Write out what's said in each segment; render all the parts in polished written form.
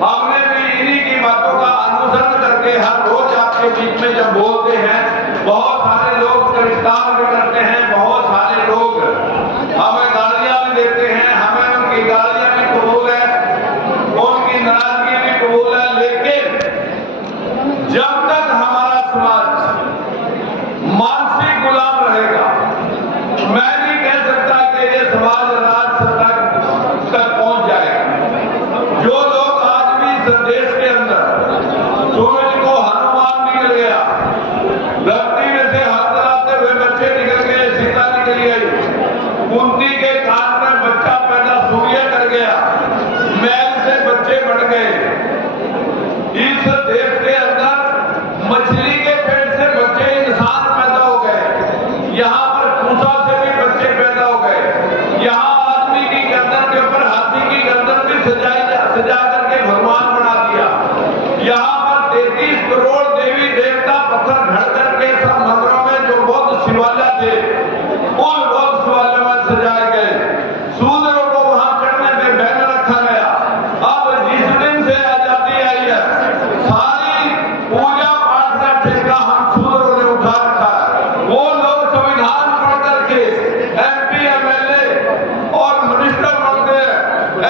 हमने भी इन्हीं की बातों का अनुसरण करके हर रोज आपके बीच में जब बोलते हैं, बहुत सारे लोग तिरस्कार भी करते हैं, बहुत सारे लोग हमें गालियां भी देते हैं, हमें उनकी गालियां भी कबूल है, उनकी नाराजगी भी कबूल है। लेकिन जब तक हमारा समाज मानसिक गुलाम रहेगा, मैं नहीं कह सकता कि ये समाज राज सत्ता तक पहुंच जाएगा। जो लोग आज भी इस देश के अंदर सूरज को हनुमान निकल गया, धरती में से हाथ चलाते हुए बच्चे निकल गए, सीता निकल गई, कुंती के कान में बच्चा पैदा सूर्य कर गया, मैल से बच्चे बढ़ गए। इस देश के अंदर मछली के पेट से बच्चे इंसान पैदा हो गए, यहाँ पर पूसा से भी बच्चे पैदा हो गए, यहाँ आदमी की गर्दन के ऊपर हाथी की गर्दन भी सजा करके भगवान बना दिया। यहाँ पर 33 करोड़ देवी देवता पत्थर घड़ करके सब मंदिरों में जो बौद्ध शिवालय थे, उन बौद्ध शिवालयों में सजाए गए। शूद्रों को वहां चढ़ने पे बैन रखा गया। अब जिस दिन से आजादी आई है, सारी पूजा पाठ का ठेका हम शूद्रों ने उठा रखा है। वो लोग संविधान पढ़ करके MP MLA और मिनिस्टर बनते हैं,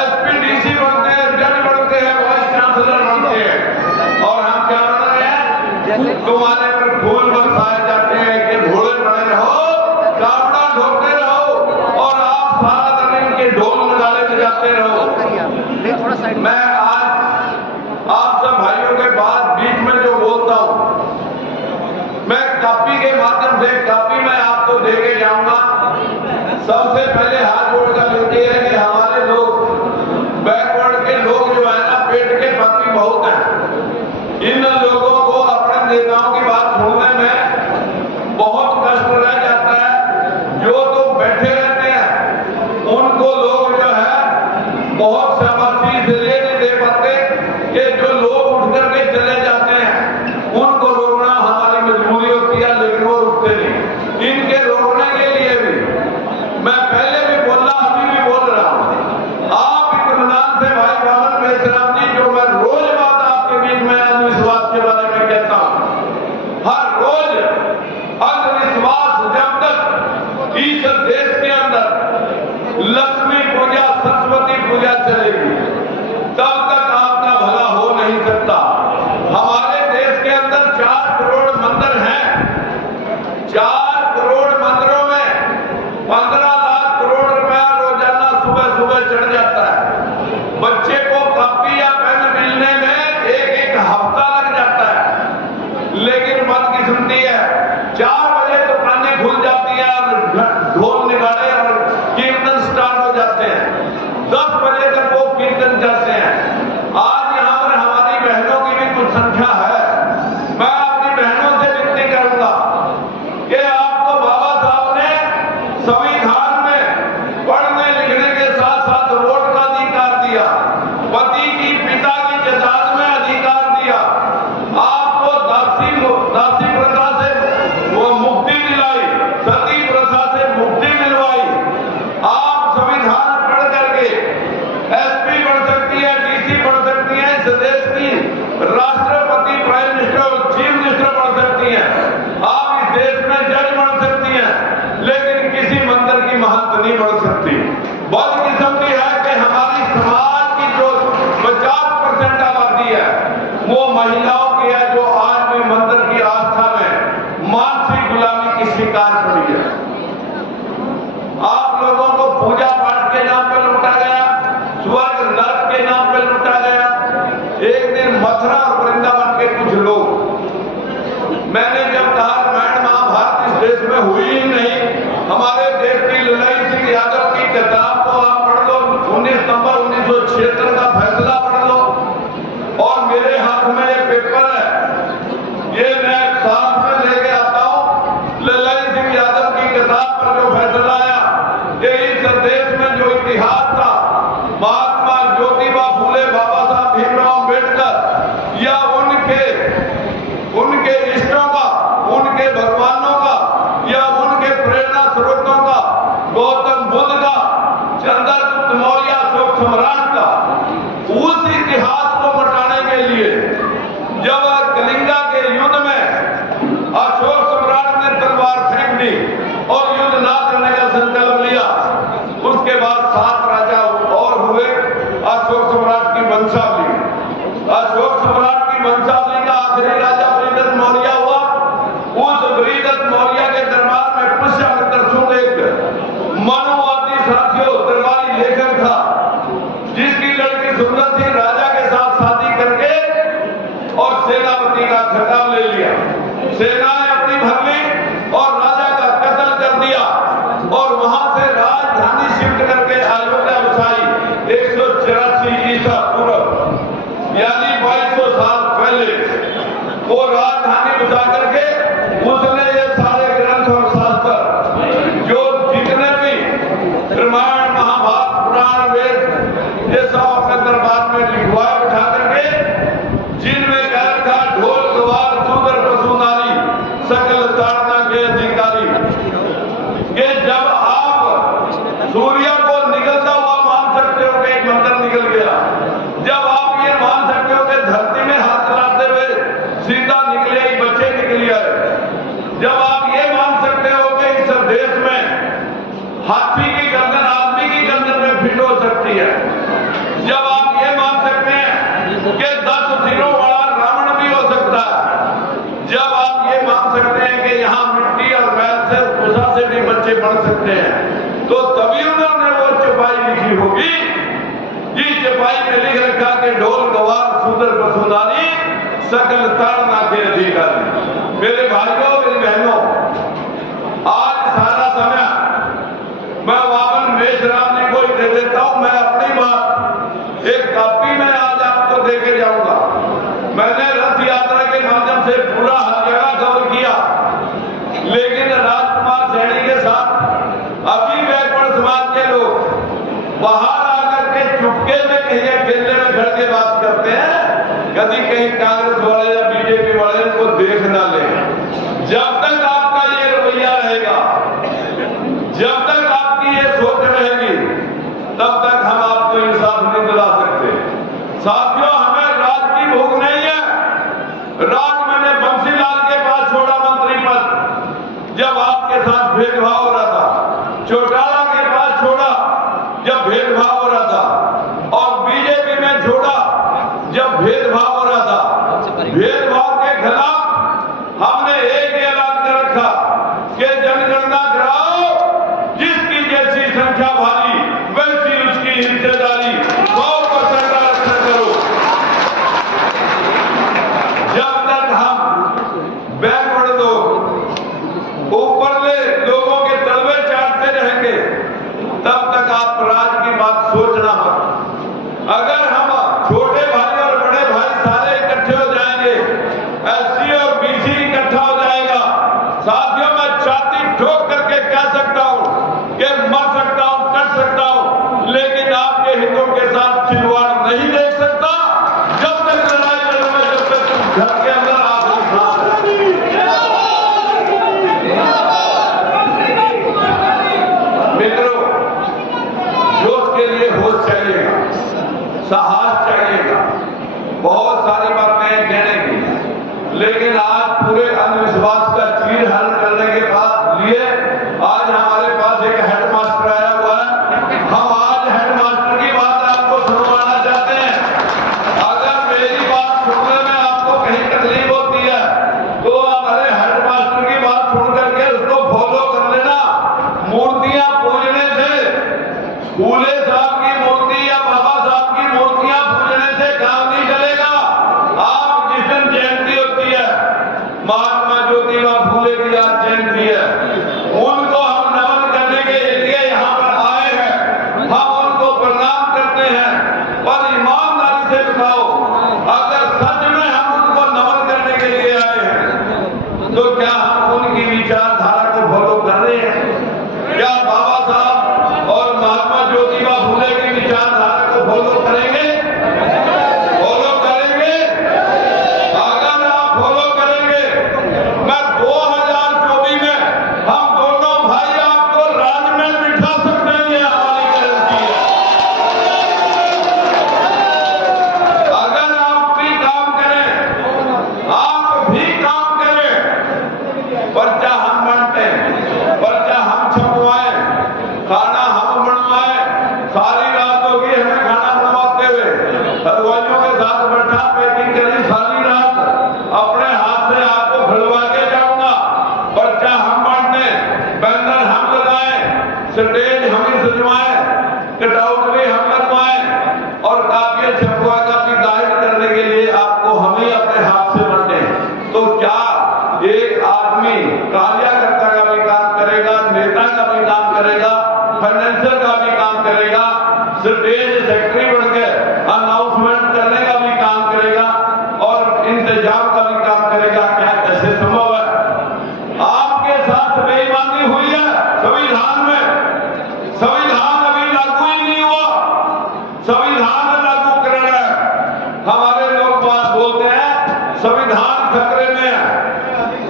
SP DC बनते हैं, जज बनते हैं, वाइस चांसलर बनते हैं, और हम क्या बन रहे हैं? तुम्हारे पर फूल बरसाए जाते हैं कि भोले बने रहो, कावड़ा ढोते रहो, और आप सारा दिन इनके ढोल नगाड़े बजाते रहो। मैं आज आप सब भाइयों के बाद बीच में जो बोलता हूं, मैं कॉपी के माध्यम से कॉपी में आपको दे के जाऊंगा। सबसे पहले हाथ जोड़कर विनती है कि हमारे लोग बैकवर्ड के लोग जो है ना, पेट के बाकी बहुत हैं, इन लोगों को अपने नेताओं की बात सुनने में बहुत कष्ट रह जाता है। जो तो बैठे रहते हैं उनको लोग जो है बहुत शाबाशी इसलिए नहीं दे पाते कि जो लोग उठ करके चले जाते हैं उनको रोकना हमारी मजबूरी होती है, लेकिन वो रुकते नहीं। इनके रोकने के लिए भी मैं पहले भी बोला, अभी भी बोल रहा हूं, आप इत्मीनान से भाई बावन मेश्राम जी, जो मैं रोज बात आपके बीच में अंधविश्वास के बारे में कहता हूं, हर रोज अंधविश्वास जब तक इस देश के अंदर लक्ष्मी पूजा सरस्वती पूजा चलेगी तब तक आपका भला हो नहीं सकता। हमारे देश के अंदर 4 करोड़ मंदिर हैं, 4 करोड़ मंदिरों में 15 लाख करोड़ रुपया रोजाना सुबह सुबह चढ़ जाता है। बच्चे को कॉपी या पेन मिलने में एक हफ्ता लग जाता है। लेकिन बदकिस्मती है, 4 बजे दुकानें खुल जाती है और ढोल निगाड़े और कीर्तन स्टार्ट हो जाते हैं, 10 बजे तक वो कीर्तन चलते हैं। आज यहाँ पर हमारी बहनों की भी कुछ संख्या है। मैं अपनी बहनों से विनती करूंगा कि आपको बाबा साहब ने संविधान में पढ़ने लिखने के साथ साथ वोट का अधिकार दिया, पति की पिता की जायदाद में अधिकार दिया, आपको दासी प्रथा से वो मुक्ति दिलाई, सती प्रथा से मुक्ति दिलवाई। आप संविधान पढ़ करके SP बन सकती है, DC बन सकती है, इस देश की राष्ट्रपति, प्राइम मिनिस्टर और चीफ मिनिस्टर बन सकती हैं। आप इस देश में जज बन सकती हैं, लेकिन किसी मंदिर की महंत नहीं बन सकती। बदकिस्मती है कि हमारी समाज की जो 50% आबादी है वो महिलाओं की है, जो आज भी मंदिर की आस्था में मानसिक गुलामी की शिकार पड़ी है। आप लोगों को पूजा पाठ के नाम पर लूटा गया, स्वर्ग नरक के नाम पर लूटा गया। एक दिन मथुरा और वृंदावन के कुछ लोग, मैंने जब कहा रामायण महाभारत इस देश में हुई ही नहीं, हमारे देश की ललाई सिंह यादव की किताब को आप पढ़ लो, 19 नवंबर 1976 का फैसला पढ़ लो, और मेरे हाथ में एक पेपर है, ये मैं साथ में लेके आता हूं। ललाई सिंह यादव की किताब पर जो फैसला आया कि इस देश में जो इतिहास था, महात्मा ज्योतिबा फूले, बाबा साहब भीमराव अम्बेडकर या उनके इष्टों का, उनके भगवानों का या उनके प्रेरणा स्रोतों का, गौतम बुद्ध का, चंद्रगुप्त मौर्य, अशोक सम्राट का, से भी बच्चे पढ़ सकते हैं। तो तभी उन्होंने वो चौपाई लिखी होगी। इस चौपाई में लिख रखा कि ढोल गवार सुंदर वसुंधारी सकल ताड़ना के अधिकारी। मेरे भाइयों मेरी बहनों, आज सारा समय मैं वामन मेषराम जी को ही दे देता हूं। मैं अपनी बात एक कॉपी में आज आपको देके जाऊंगा। मैंने रथ यात्रा के माध्यम से पूरा हरियाणा कवर किया, लेकिन राजकुमार सैनी के साथ अभी बैकवर्ड समाज के लोग बाहर आकर के चुपके में कहीं अकेले में खड़ के बात करते हैं, कभी कहीं कांग्रेस वाले या बीजेपी वाले को देख ना ले। जब तक आपका ये रवैया रहेगा, जब तक आपकी ये सोच रहेगी, तब तक हम आपको इंसाफ नहीं दिला सकते। साथियों, हमें राज की भूख नहीं है। राज मैंने बंसीलाल के पास छोड़ा मंत्री पद जब आपके साथ भेदभाव हो रहा था, चौटाला के पास छोड़ा जब भेदभाव हो रहा था, और बीजेपी में छोड़ा जब भेदभाव हो रहा था। भेदभाव के खिलाफ हमने एक ऐलान कर रखा कि जनगणना कराओ, जिसकी जैसी संख्या भारी वैसी उसकी हिस्सेदारी 100% आरक्षण करो। जब तक हम बैकवर्ड लोग ऊपरले लोगों के तलवे चाटते रहेंगे, तब तक आप राज की बात सोचना मत। अगर हम छोटे भाई और बड़े भाई सारे इकट्ठे हो जाएंगे, एससी और बीसी इकट्ठा हो जाएगा, साथियों मैं छाती ठोक करके कह सकता हूं कि मर सकता हूं, कर सकता हूं, लेकिन आपके हितों के साथ खिलवाड़ नहीं देख सकता। जब तक लड़ाई लड़ूंगा, जब तक घर के अंदर आप मित्रों, जोश के लिए होश चाहिएगा, साहस चाहिएगा, बहुत सारी बातें कहने की, लेकिन आज पूरे अंधविश्वास का चीर हल करने के बाद लिए आज हमारे पास एक हेडमास्टर आया हुआ है। हम आज हेडमास्टर की बात आपको सुनवाना चाहते हैं। अगर मेरी बात सुनने में आपको कहीं तकलीफ होती है, तो हमारे हेडमास्टर की बात सुन करके उसको फॉलो कर लेना। मूर्तियां पूजने से, फूले साहब की मूर्ति या बाबा साहब की मूर्तियां पूजने से काम नहीं चलेगा। आप जिस दिन जयंती होती है, महात्मा ज्योतिबा फूले की आज जयंती है, उनको हम नमन करने के लिए यहाँ पर आए हैं, हम उनको प्रणाम करते हैं। पर ईमानदारी से बताओ, अगर सच में हम उनको नमन करने के लिए आए हैं, तो क्या हम उनकी विचारधारा को फॉलो कर रहे हैं? क्या बाबा साहब और महात्मा ज्योतिबा फूले की विचारधारा को फॉलो करेंगे? फॉलो करेंगे? अगर आप फॉलो करेंगे, मैं 2024 में हम दोनों भाई आपको राज में बिठा सकते हैं, ये हमारी गारंटी है। अगर आप भी काम करें, आप भी काम करें, पर्चा हम बांटते हैं, पर्चा हम छपवाएं, खाना हम बनवाएं। सारी रात होगी हमें खाना बनवाते हुए, हलवाइयों के साथ बैठा पैकिंग करी सारी रात, अपने हाथ से आपको खिलवा के जाऊंगा। पर्चा हम बांटने, बैनर हम लगाएं, स्टेज हम ही सजवाएं, कटआउट भी हम लगवाएं, और काफी छपवा का भी गाइड करने के लिए आपको हम ही अपने हाथ से बांटे। तो क्या एक आदमी कार्यकर्ता का भी काम करेगा, नेता का भी काम करेगा, फाइनेंशियल का भी काम करेगा, स्टेज सेक्रेटरी बनकर अनाउंसमेंट करने का भी काम करेगा, और इंतजाम का भी काम करेगा? क्या कैसे संभव है? आपके साथ बेईमानी हुई है संविधान में। संविधान अभी लागू ही नहीं हुआ, संविधान लागू करना है। हमारे लोग बात बोलते हैं संविधान खतरे में है।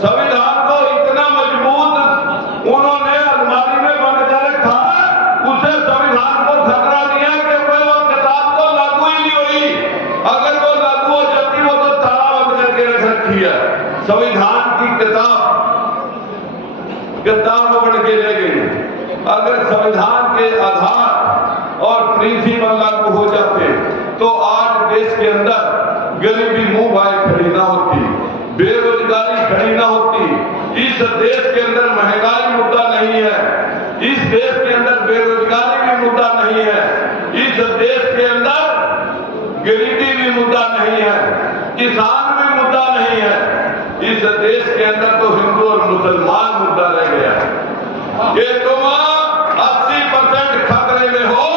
संविधान को इतना मजबूत उन्होंने अलमारी में बंद कर रखा है, उसे संविधान को खतरा दिया कि वो किताब तो लागू ही नहीं हुई। अगर वो लागू हो जाती, वो तो ताला बंद करके रख रखी है। संविधान की किताब बन के ले गई। अगर संविधान के आधार और प्रिंसिपल लागू हो जाते, तो आज देश के अंदर गरीबी मुंह भाई खड़ी ना होती, बेरोजगारी खड़ी ना होती, इस देश के अंदर महंगाई मुद्दा नहीं है, इस देश के अंदर बेरोजगारी भी मुद्दा नहीं है, इस देश के अंदर गरीबी भी मुद्दा नहीं है, किसान भी मुद्दा नहीं है, इस देश के अंदर तो हिंदू और मुसलमान मुद्दा रह गया है। ये तुम 80% खतरे में हो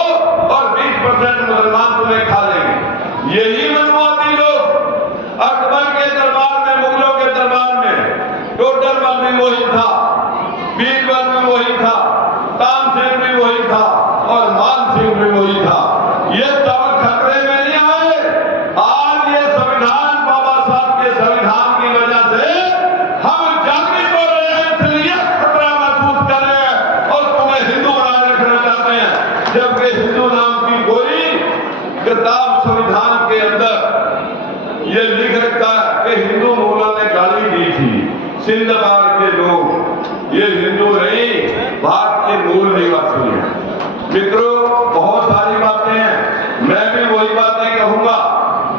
और 20% मुसलमान तुम्हें खा लेंगे। यही मनवादी लोग अकबर के दरबार में, मुगलों के दरबार में टोडरमल भी वही था, बीरबल भी वही था, तानसेन भी वही था और मान सिंह भी वही था। ये सब खतरे में नहीं आए। आज ये संविधान, बाबा साहब के संविधान की वजह से हम जागृत हो रहे हैं, इसलिए खतरा महसूस कर रहे हैं और तुम्हें हिंदू बना रखना चाहते हैं, जबकि हिंदू नाम की कोई किताब संविधान के अंदर ये लिख रखा है कि हिंदू मुगलों ने गाली दी थी सिंध बार के लोग, ये हिंदू नहीं भारत के मूल निवासी हैं। मित्रों, बहुत सारी बातें हैं, मैं भी वही बातें कहूंगा,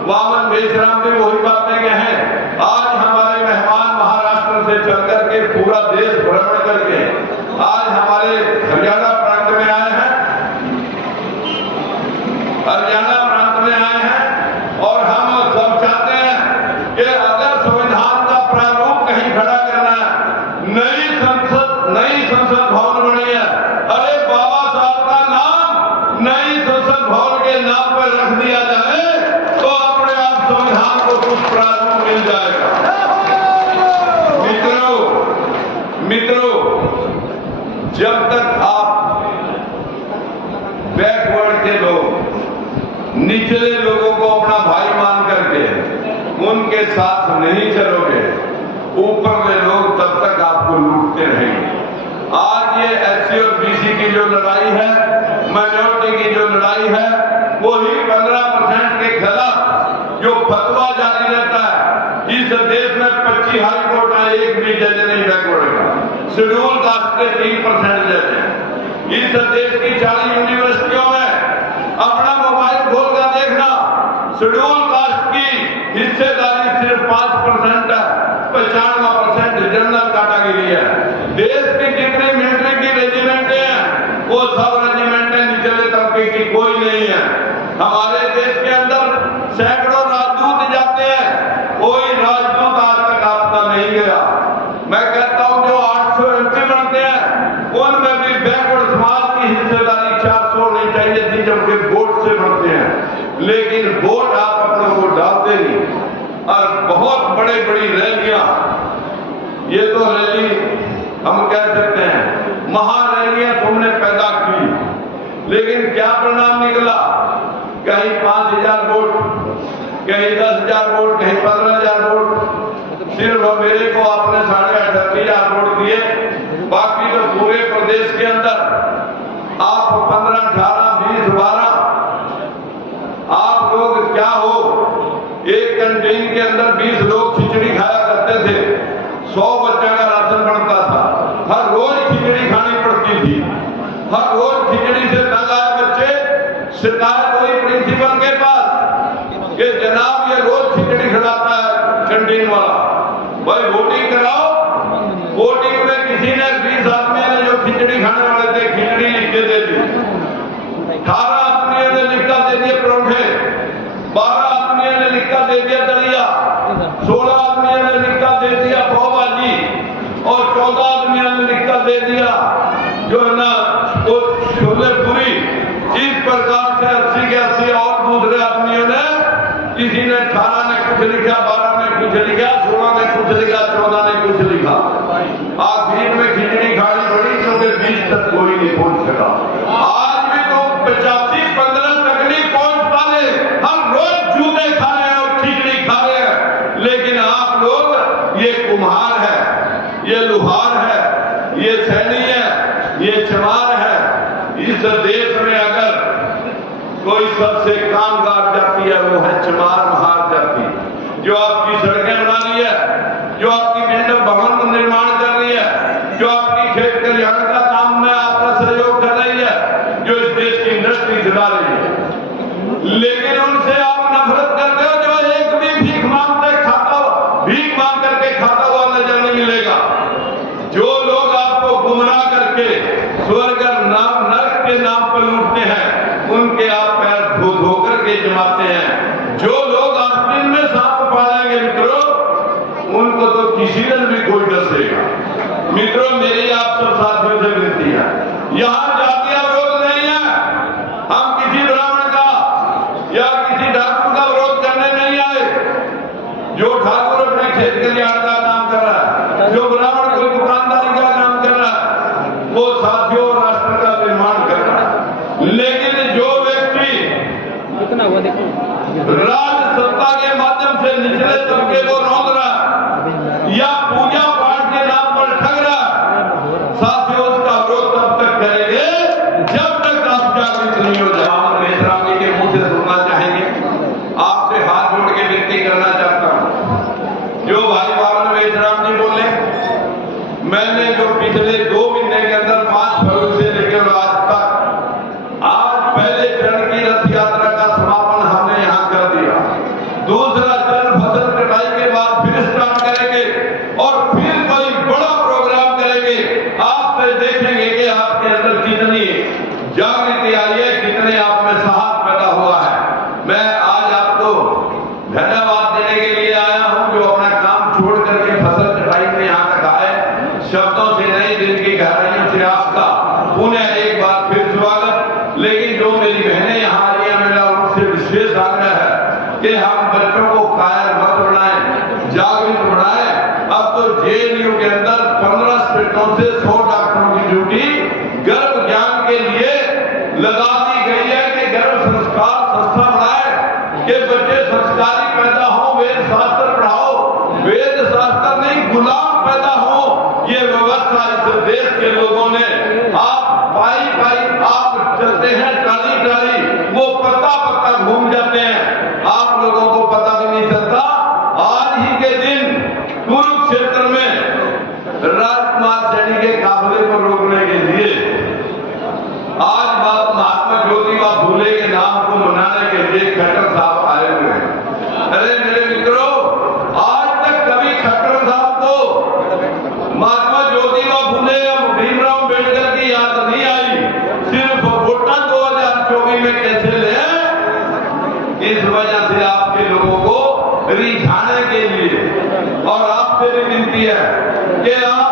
वामन बेशराम भी वही बातें कहें। आज हमारे मेहमान महाराष्ट्र से चल करके पूरा देश भ्रमण करके आज हमारे हरियाणा प्रांत में आए हैं, हरियाणा प्रांत में आए हैं और हम सब चाहते हैं कि अगर संविधान का प्रारूप कहीं खड़ा करना है, नई संसद भवन बनी है, अरे बाबा साहब का नाम नई संसद भवन के नाम पर रख दिया जाए तो अपने आप संविधान को कुछ प्रारूप मिल जाएगा। मित्रों, जब तक आप बैकवर्ड के लोग, निचले लोगों को अपना भाई मान करके उनके साथ नहीं चलोगे, ऊपर के लोग तब तक आपको लूटते रहेंगे। आज ये एससी और बीसी की जो लड़ाई है, माइनॉरिटी की जो लड़ाई है, वही 15% के खिलाफ जो फतवा जारी रहता है। इस देश में 25 हाई कोर्ट है, एक भी जज नहीं बैकवर्ड का। शेड्यूल कास्ट के 3% जज हैं। इस देश की 40 यूनिवर्सिटियों में अपना मोबाइल खोल कर देखना, शेड्यूल कास्ट की हिस्सेदारी सिर्फ 5% है, 95% जनरल कैटेगरी है। देश की जितनी मिलिट्री की रेजिमेंटें हैं वो सब रेजिमेंटें निचले तबके की कोई नहीं है। हमारे देश के अंदर सैकड़ों राजदूत जाते हैं, कोई राजदूत आज तक आपका नहीं गया। मैं कहता हूं जो 800 MP बनते हैं उनमें भी बैकवर्ड समाज की हिस्सेदारी 400 होनी चाहिए थी, जबकि वोट से बनते हैं, लेकिन वोट आप अपनों को डालते नहीं। और बहुत बड़ी बड़ी रैलियां, ये तो रैली हम कह सकते हैं महारैलियां तुमने पैदा की, लेकिन क्या परिणाम निकला? कहीं 5000 वोट, कहीं 10,000 वोट, कहीं 15,000 वोट। सिर्फ मेरे को आपने 38,500 वोट दिए, बाकी तो पूरे प्रदेश के अंदर आप 15, 18, 20, 12 आप लोग क्या हो, एक कैंटीन के अंदर 20 लोग खिचड़ी खाया करते थे, 100 बच्चों का राशन बनता था, हर रोज खिचड़ी खानी पड़ती थी, हर रोज खिचड़ी से तंग आए बच्चे शिकायत हुई प्रिंसिपल के पास कि जनाब ये रोज खिचड़ी खिलाता है कैंटीन वाला, भाई वोटिंग कराओ। वोटिंग में किसी ने 20 आदमी ने जो खिचड़ी खाने वाले थे खिचड़ी लिख के दे दी, 18 आदमियों ने लिख कर दे दिए परोठे, 12 आदमियों ने लिख कर दे दिया दलिया, 16 आदमियों ने लिख कर दे दिया पाव भाजी और 14 आदमियों ने लिख कर दे दिया जो है ना वो छोले पूरी। इस प्रकार से 80 के 80 और दूसरे आदमियों ने, किसी ने 18 ने कुछ लिखा, 12 ने कुछ लिखा, 16 ने कुछ लिखा, 14 ने कुछ लिखा। आखिर में खिचड़ी खानी पड़ी क्योंकि 20 तक कोई नहीं पहुंच सका। आज भी तो 85-15 तक नहीं पहुंच पाए, हम रोज जूते खा रहे हैं और खिचड़ी खा रहे हैं, लेकिन आप लोग, ये कुम्हार है, ये लोहार है, ये सैनी है, ये चमार है। इस देश में अगर कोई सबसे कामगार जाती है वो है चमार महार जाति, जो आपकी सड़कें बना रही है, जो आपकी मंडप भवन निर्माण कर रही है, जो आपकी खेत कल्याण का काम में आपका सहयोग कर रही है, जो इस देश की इंडस्ट्री चला रही है। लेकिन उनसे आप नफरत करते हो जो एक भी भीख मांग करके खाता हुआ नजर नहीं मिलेगा। जो लोग आपको गुमराह करके के जमाते हैं। जो लोग आस्तीन में सांप पालेंगे मित्रों, उनको तो किसी दिन भी कोई डसेगा। मित्रों, मेरी आप सब साथियों से विनती है, यहाँ जातीय विरोध नहीं है। हम किसी ब्राह्मण का या किसी ठाकुर का विरोध करने नहीं आए। जो ठाकुर अपने खेत कल्याण का काम कर रहा है, जो ब्राह्मण कोई दुकानदारी का काम कर रहा है, वो साथियों राष्ट्र का निर्माण कर रहा है। लेकिन जो व्यक्ति राज सत्ता के माध्यम से निचले तबके को रौंद रहा है या पूजा पाठ के नाम पर ठग रहा है, साथियों उसका विरोध तब तक करेंगे जब तक आप जागृत नहीं हो जाए। हम मेश्राम जी के मुंह से सुनना चाहेंगे, आपसे हाथ जोड़ के विनती करना चाहता हूं। जो भाई बाबा मेश्राम जी बोले, मैंने जो पिछले 2 महीने के अंदर 5 फरवरी से लेकर आज तक, आज पहले चरण की रथ यात्रा का समापन हमने यहाँ कर दिया। दूसरा चरण फसल कटाई के बाद फिर स्टार्ट करेंगे और फिर कोई बड़ा प्रोग्राम करेंगे। आप फिर देखेंगे कि आपके अंदर कितनी जागृति आई है, कितने आप में साहस पैदा हुआ है। मैं आज आपको धन्यवाद देने के लिए आया हूं, जो अपना काम छोड़ करके फसल कटाई में यहाँ तक आए। शब्दों से नहीं, दिल की गहराइयों से आपका पुनः एक बार फिर स्वागत। लेकिन जो मेरी बहनें यहाँ आ रही है, मेरा उनसे विशेष आग्रह है कि हम बच्चों को कायर मत बनाएं, जागृत बनाएं। अब तो जेएनयू के अंदर 15 स्टेटों से 100 डॉक्टरों की ड्यूटी गर्भ ज्ञान के लिए लगा दी गई है कि गर्भ संस्कार संस्था बनाए कि बच्चे संस्कारी पैदा हो, वेद शास्त्र पढ़ाओ, वेद शास्त्र नहीं गुलाम पैदा हो। ये व्यवस्था इस देश के लोगों ने, आप पाई आप चलते हैं टाली टाली, वो पत्ता पत्ता घूम जाते हैं, आप लोगों को पता भी नहीं चलता। आज ही के दिन कुरुक्षेत्र में राजकुमार सैनी के काफिले को रोकने के लिए आज महात्मा ज्योतिबा फूले के नाम को मनाने के लिए खट्टर साहब आए हुए हैं। अरे मेरे मित्रों, आज तक कभी खट्टर साहब को महात्मा ज्योतिबा फूले या भीमराव अम्बेडकर की याद नहीं आई। सिर्फ वोटा 2024 में कैसे ले, इस वजह से आपके लोगों को रिझाने के लिए। और आपसे भी विनती है कि आप